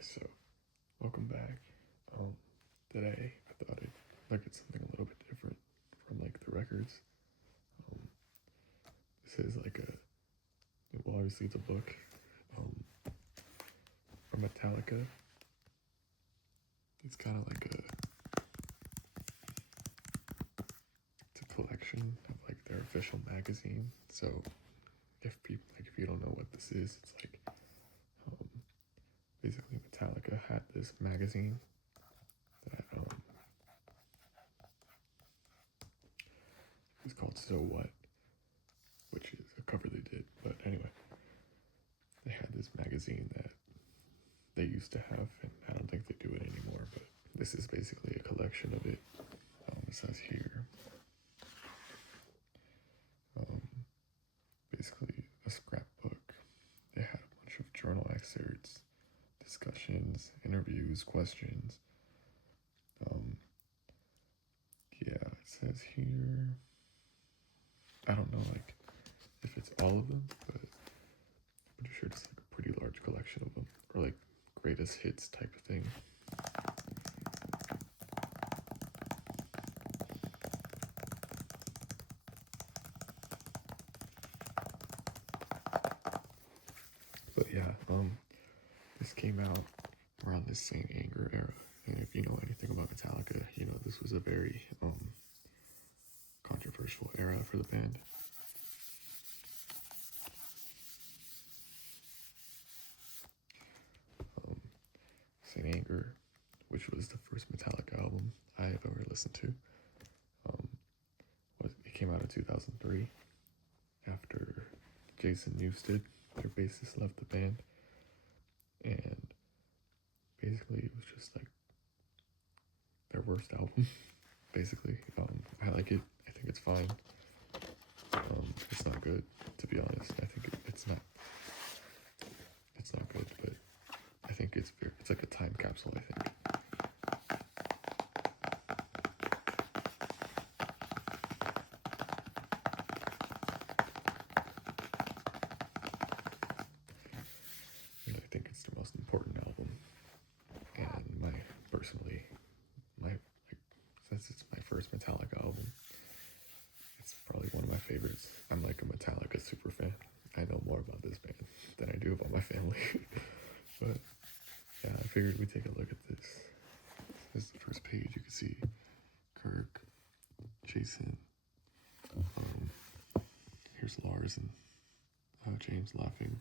guys, so welcome back. Today I thought I'd look at something a little bit different from like the records. This is like obviously it's a book from Metallica. It's kind of like it's a collection of like their official magazine. So if you don't know what this is, it's like basically Metallica had this magazine that it's called So What, which is a cover they did. But anyway, they had this magazine that they used to have, and I don't think they do it anymore, but this is basically a collection of it. It says here, basically a scrapbook. They had a bunch of journal excerpts, discussions, interviews, questions. Yeah, it says here, I don't know like if it's all of them, but I'm pretty sure it's like a pretty large collection of them, or like greatest hits type of thing. But yeah, this came out around this Saint Anger era, and if you know anything about Metallica, you know this was a very controversial era for the band. Saint Anger, which was the first Metallica album I have ever listened to, it came out in 2003 after Jason Newsted, their bassist, left the band, and basically it was just like their worst album. Basically, I like it. I think it's fine. It's not good, to be honest. I think it's not good, but I think it's like a time capsule, I think. And I think it's the most important album. And since it's my first Metallica album, it's probably one of my favorites. I'm like a Metallica super fan. I know more about this band than I do about my family. But yeah, I figured we'd take a look at this. This is the first page. You can see Kirk, Jason. Here's Lars and James laughing.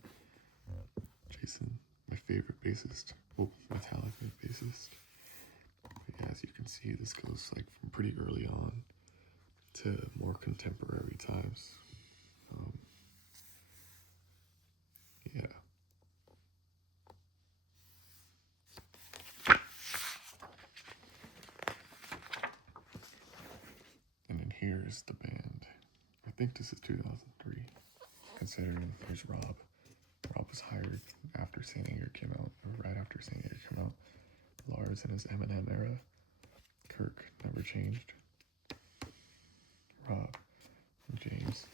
Jason, my favorite bassist. Well, Metallica bassist. But yeah, as you can see, this goes like from pretty early on to more contemporary times. Yeah. And then here's the band. I think this is 2003, considering there's Rob. Rob was hired after Saint Anger came out, or right after Saint Anger came out. Lars in his Eminem era. Kirk never changed. Rob and James.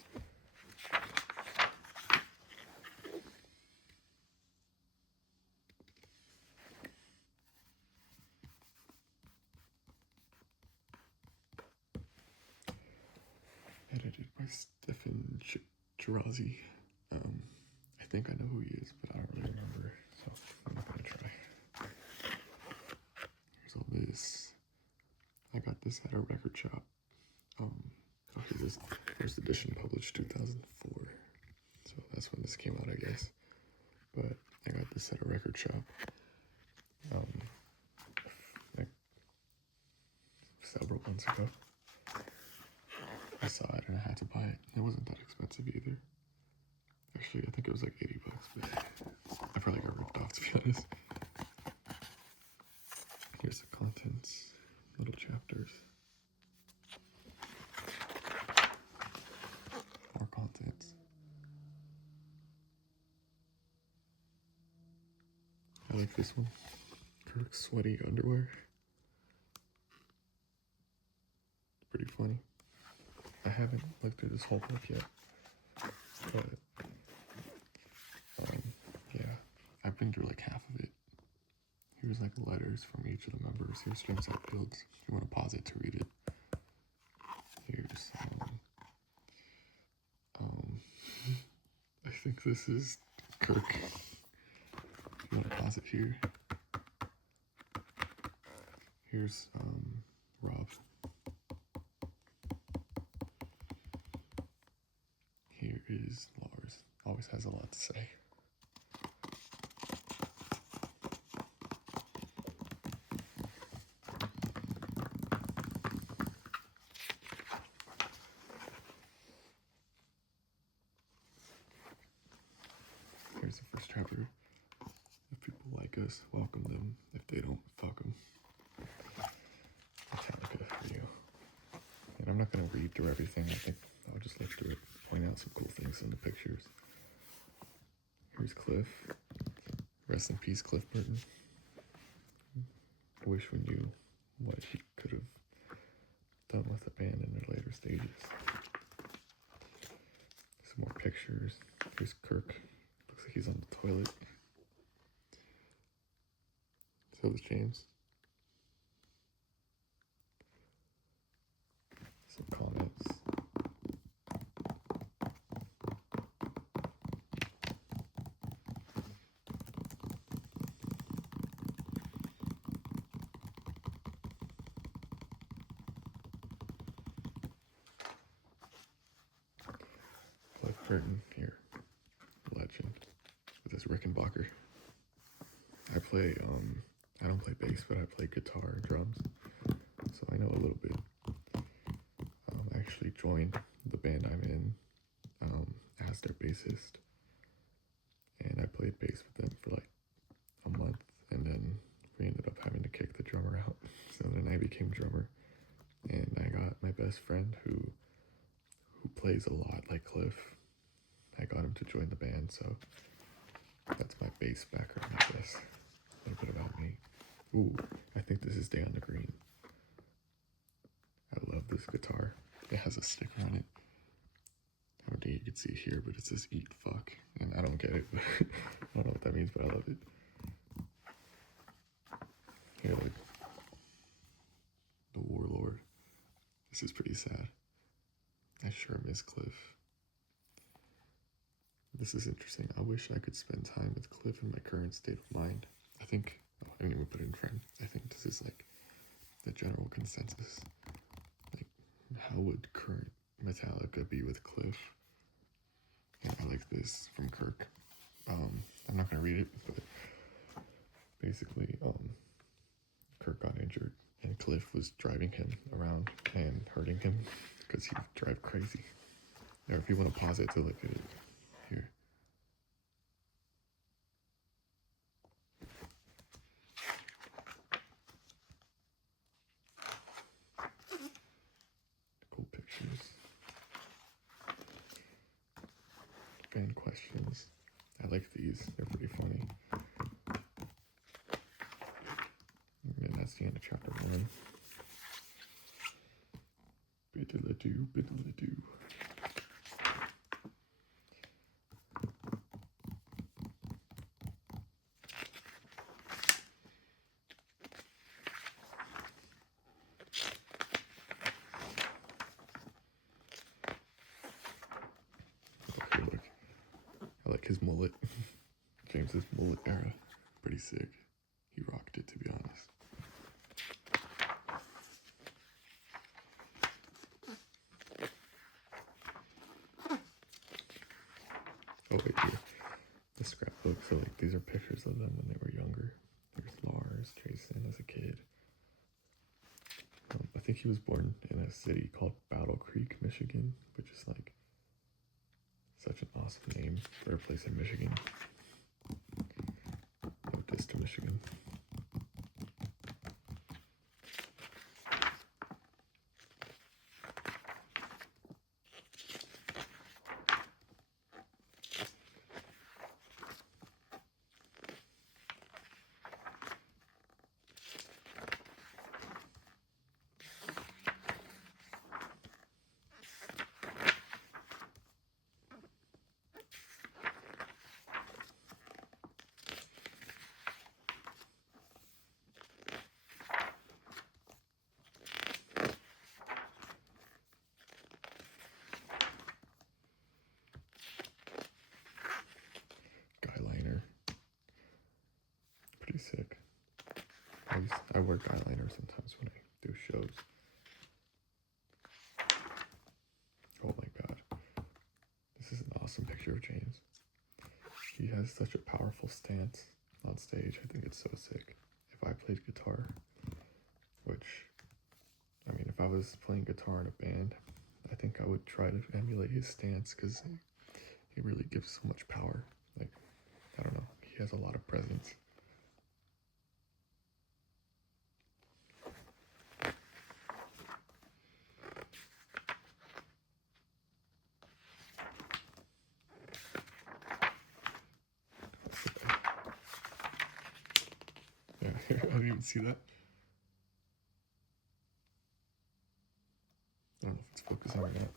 Edited by Stefan Chirazi. I think I know who he is, but I don't really remember, so I'm not gonna try. Here's all this. I got this at a record shop. Okay, this first edition published 2004, so that's when this came out, I guess. But I got this at a record shop, like several months ago. I saw it and I had to buy it. It wasn't that expensive either. Actually, I think it was like $80, but I probably got ripped off, to be honest. Here's the contents, little chapters. More contents. I like this one. Kirk's sweaty underwear. It's pretty funny. I haven't looked through this whole book yet, but yeah, I've been through like half of it. Here's like letters from each of the members. Here's James Hetfield. If you want to pause it to read it. Here's I think this is Kirk. If you want to pause it here. Here's Rob. Here is Lars. Always has a lot to say. Here's the first chapter. If people like us, welcome them. If they don't, fuck them. Metallica for you. And I'm not going to read through everything. I think I'll just look through it, point out some cool things in the pictures. Here's Cliff. Rest in peace, Cliff Burton. I wish we knew what he could have done with the band in their later stages. Some more pictures. Here's Kirk. Looks like he's on the toilet. So is James. Some comments. Cliff Burton here, legend, with his Rickenbacker. I don't play bass, but I play guitar and drums, so I know a little bit. I actually joined the band I'm in as their bassist, and I played bass with them for like a month, and then we ended up having to kick the drummer out, so then I became drummer, and I got my best friend who plays a lot like Cliff. I got him to join the band, so that's my bass background, I guess. A little bit about me. Ooh, I think this is Day on the Green. I love this guitar. It has a sticker on it. I don't think you can see it here, but it says eat fuck. And I don't get it, but I don't know what that means, but I love it. Here, like, the Warlord. This is pretty sad. I sure miss Cliff. This is interesting. I wish I could spend time with Cliff in my current state of mind. I think, I didn't even put it in frame. I think this is like the general consensus. Like, how would current Metallica be with Cliff? And I like this from Kirk. I'm not gonna read it, but basically, Kirk got injured and Cliff was driving him around and hurting him because he'd drive crazy. Or if you want to pause it to look at it, here. Cool pictures. Band questions. I like these. They're pretty funny. And that's the end of chapter 1. Biddle-a-doo, biddle-a-doo. Okay, look. I like his mullet. James's mullet era. Pretty sick. He rocked it, to be honest. Oh, wait, here. The scrapbook. So, like, these are pictures of them when they were younger. There's Lars, Jason as a kid. I think he was born in a city called Battle Creek, Michigan, which is, like, such an awesome name for a place in Michigan. No diss to Michigan. pretty sick. I work eyeliner sometimes when I do shows. Oh my god. This is an awesome picture of James. He has such a powerful stance on stage. I think it's so sick. If I played guitar, which, I mean, if I was playing guitar in a band, I think I would try to emulate his stance because he really gives so much power. Like, I don't know, he has a lot of presence. Yeah, I didn't even see that. I don't know if it's focusing or not.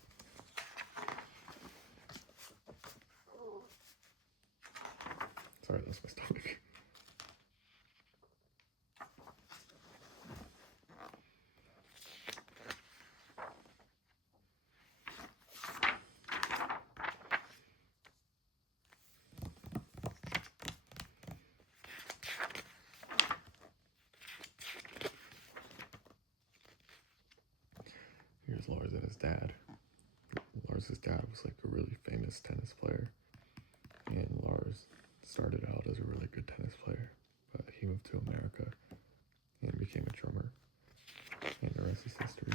Sorry, that's my stomach. Here's Lars and his dad. Lars' dad was like a really famous tennis player. And Lars started out as a really good tennis player, but he moved to America and became a drummer. And the rest is history.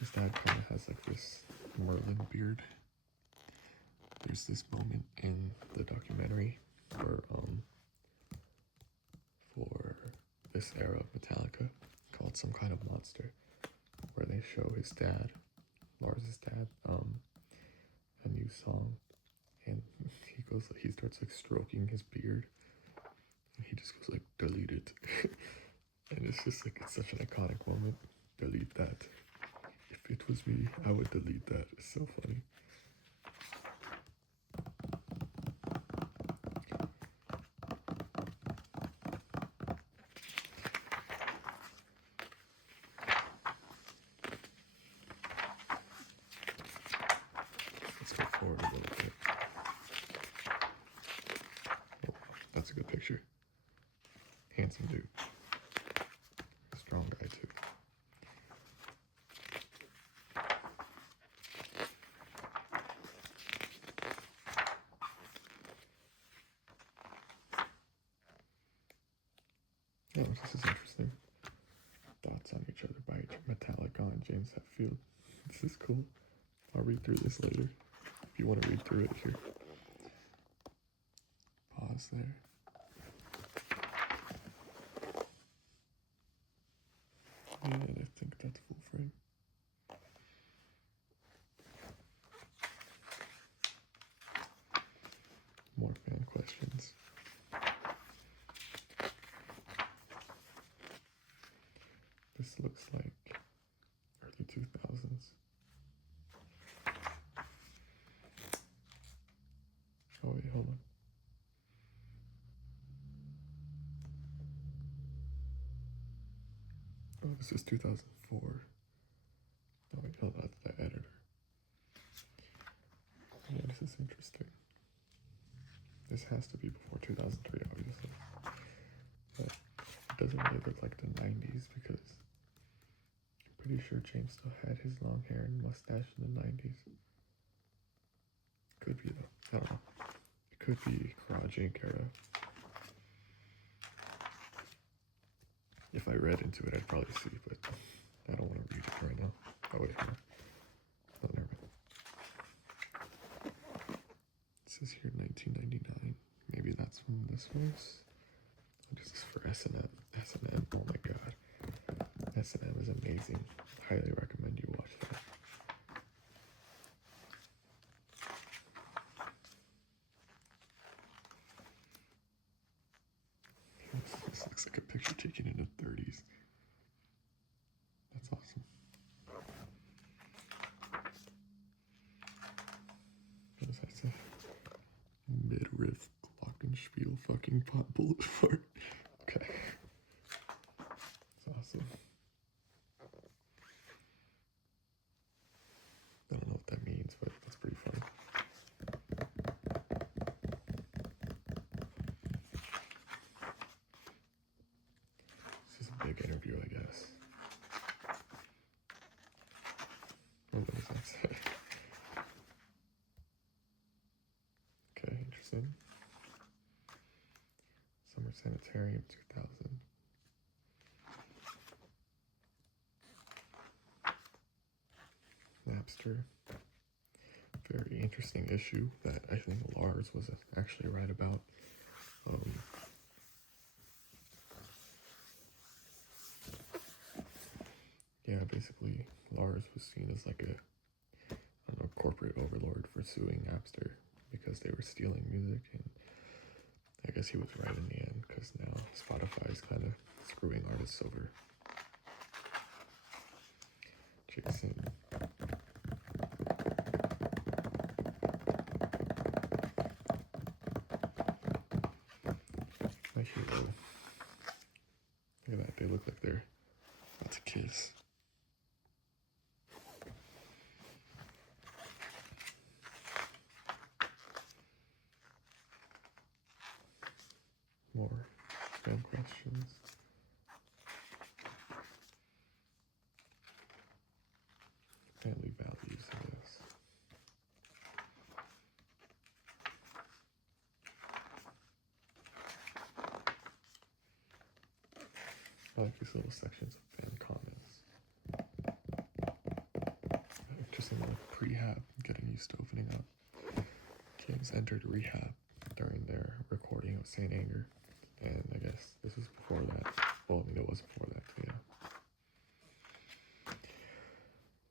His dad kind of has like this Merlin beard. There's this moment in the documentary where, for this era of Metallica, called Some Kind of Monster, where they show his dad, Lars' dad, a new song, and he starts like stroking his beard, and he just goes like, delete it. And it's just like, it's such an iconic moment. Delete that. If it was me, I would delete that. It's so funny. Let's go forward a little bit. Oh, that's a good picture. Handsome dude. Strong guy too. Oh, this is interesting. Thoughts on Each Other by Metallica and James Hetfield. This is cool. I'll read through this later. If you want to read through it here. Pause there. And I think that's full frame. More fan questions. This looks like early 2000s. Oh wait, hold on. Oh, this is 2004. Oh wait, hold on, that's the editor. Yeah, this is interesting. This has to be before 2003, obviously. But it doesn't really look like the 90s because I'm pretty sure James still had his long hair and mustache in the 90s. Could be though, I don't know. It could be garage ink era. If I read into it, I'd probably see, but I don't want to read it right now. Oh wait, no. Oh, never mind. It says here 1999. Maybe that's when this was. Oh, this is for S&M. S&M, oh my god. S&M is amazing. Highly recommend you watch that. This looks like a picture taken in the 30s. That's awesome. What does that say? Mid-riff glockenspiel fucking pot bullet fart. Okay. That's awesome. I don't know what that means, but that's pretty funny. Summer Sanitarium 2000. Napster. Very interesting issue that I think Lars was actually right about. Yeah, basically, Lars was seen as like a, I don't know, corporate overlord for suing Napster because they were stealing music, and I guess he was right in the end because now Spotify is kind of screwing artists over. Jason. My hero. Look at that, they look like they're about to kiss. More fan questions. Family values, I guess. I like these little sections of fan comments. Interesting, like prehab, getting used to opening up. Kids entered rehab during their recording of Saint Anger, and I guess this was before that. Well, I mean, it was before that, yeah. I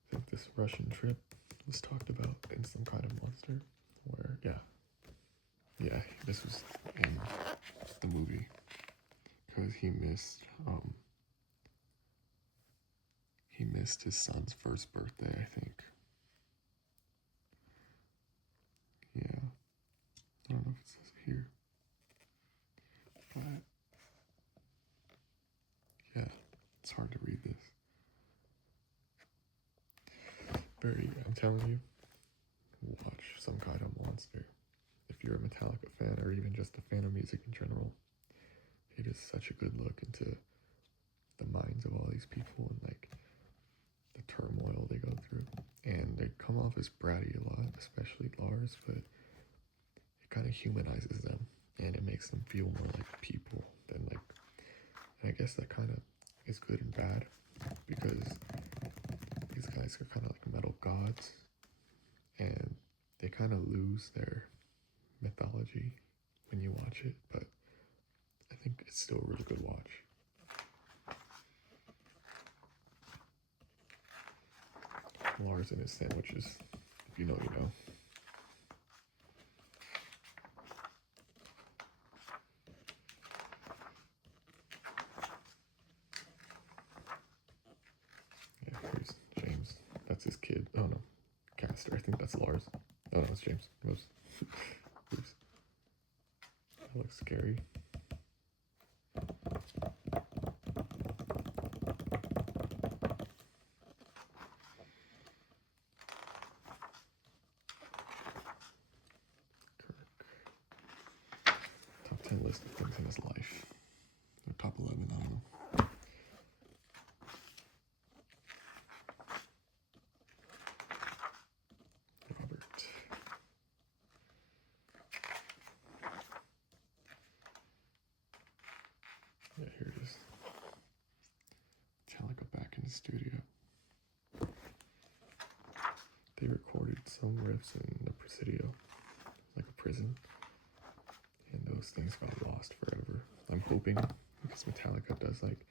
think this Russian trip was talked about in Some Kind of Monster, where, yeah, this was in the movie, because he missed his son's first birthday, I think. Yeah, I don't know if it says here, but yeah, it's hard to read this. I'm telling you, watch Some Kind of Monster. If you're a Metallica fan or even just a fan of music in general, it is such a good look into the minds of all these people and like the turmoil they go through. And they come off as bratty a lot, especially Lars, but it kind of humanizes them and it makes them feel more like people than like, and I guess that kind of is good and bad because these guys are kind of like metal gods and they kind of lose their mythology when you watch it, but I think it's still a really good watch. Lars and his sandwiches, if you know, you know. Yeah, here's James. That's his kid. Oh no, Caster. I think that's Lars. Oh no, it's James. Oops. Oops. That looks scary. Top 10 list of things in his life. Or top 11, I don't know. Robert. Yeah, here it is. Metallica back in the studio. They recorded some riffs in the Presidio, like a prison, and those things got lost forever. I'm hoping, because Metallica does like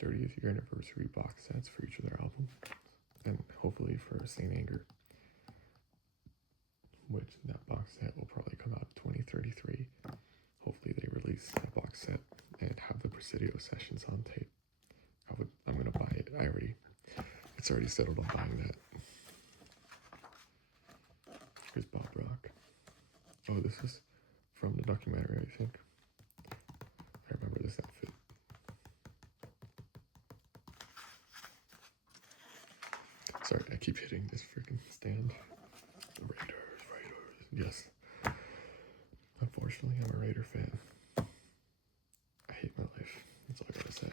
30th year anniversary box sets for each of their albums, and hopefully for Saint Anger, which that box set will probably come out in 2033. Hopefully they release that box set and have the Presidio sessions on tape. I'm gonna buy it. It's already settled on buying that. Here's Bob Rock. Oh, this is from the documentary, I think. I remember this outfit. Sorry, I keep hitting this freaking stand. The Raiders. Yes. Unfortunately, I'm a Raider fan. I hate my life. That's all I gotta say.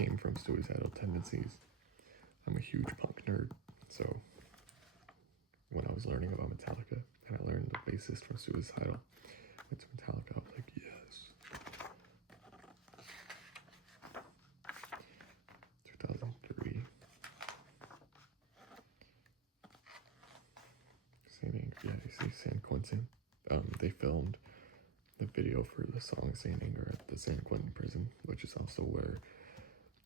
came from suicidal tendencies. I'm a huge punk nerd, so when I was learning about Metallica and I learned the bassist from Suicidal went to Metallica, I was like, yes. 2003. Yeah, you see San Quentin. They filmed the video for the song Saint Anger at the San Quentin prison, which is also where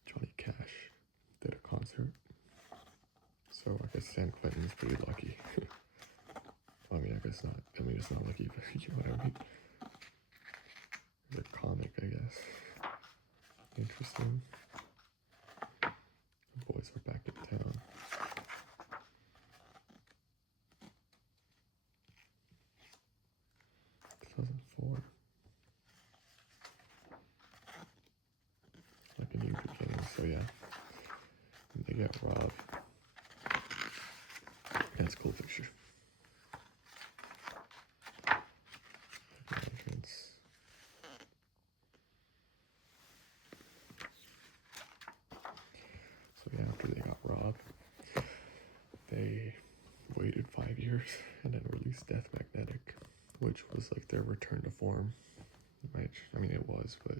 Johnny Cash did a concert. So I guess San Quentin is pretty lucky. I mean, I guess not. I mean, it's not lucky, but you know what I mean. It's a comic, I guess. Interesting. The boys are back in town. Like a new beginning, so yeah. And they get robbed. That's a cool picture. Entrance. So yeah, after they got robbed, they waited 5 years and then released Death Magnetic, which was like their return to form. I mean, it was, but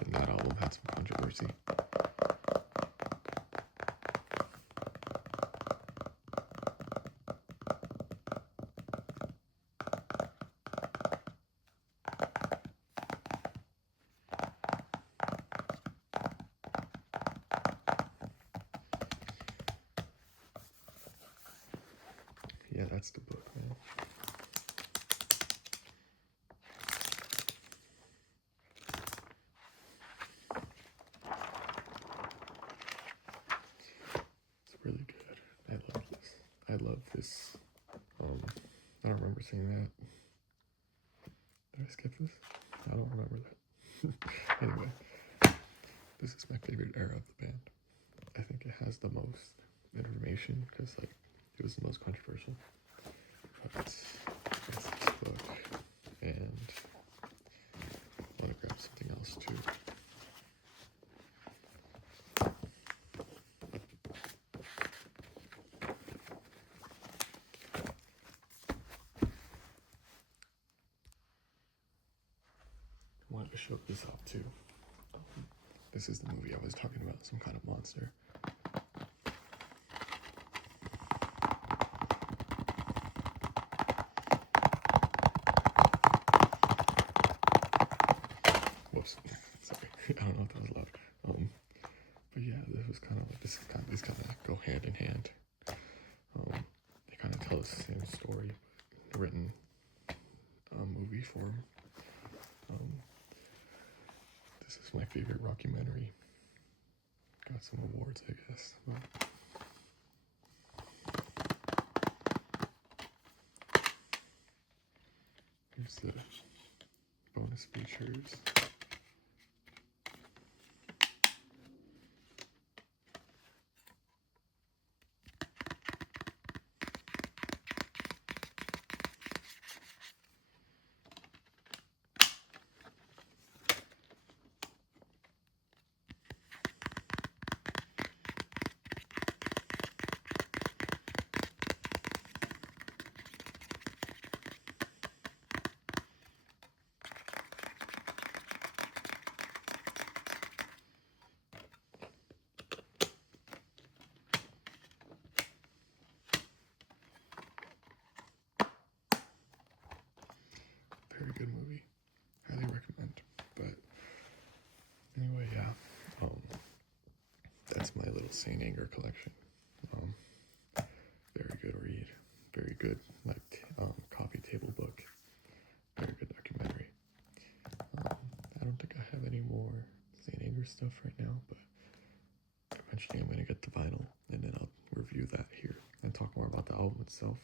even that album had some controversy. Yeah, that's the book, man. It's really good. I love this. I love this. I don't remember saying that. Did I skip this? I don't remember that. Anyway, this is my favorite era of the band. I think it has the most information because, like, it was the most controversial. But that's this book, and I want to grab something else too. I wanted to show this off too. This is the movie I was talking about, some kind of monster. Whoops, sorry. I don't know if that was loud. But yeah, these kind of go hand in hand. They kind of tell the same story, but written movie form. This is my favorite rockumentary. Got some awards, I guess. But here's the bonus features. Very good movie. Highly recommend. But anyway, yeah. That's my little Saint Anger collection. Very good read. Very good, like, coffee table book. Very good documentary. I don't think I have any more Saint Anger stuff right now, but eventually I'm going to get the vinyl, and then I'll review that here and talk more about the album itself.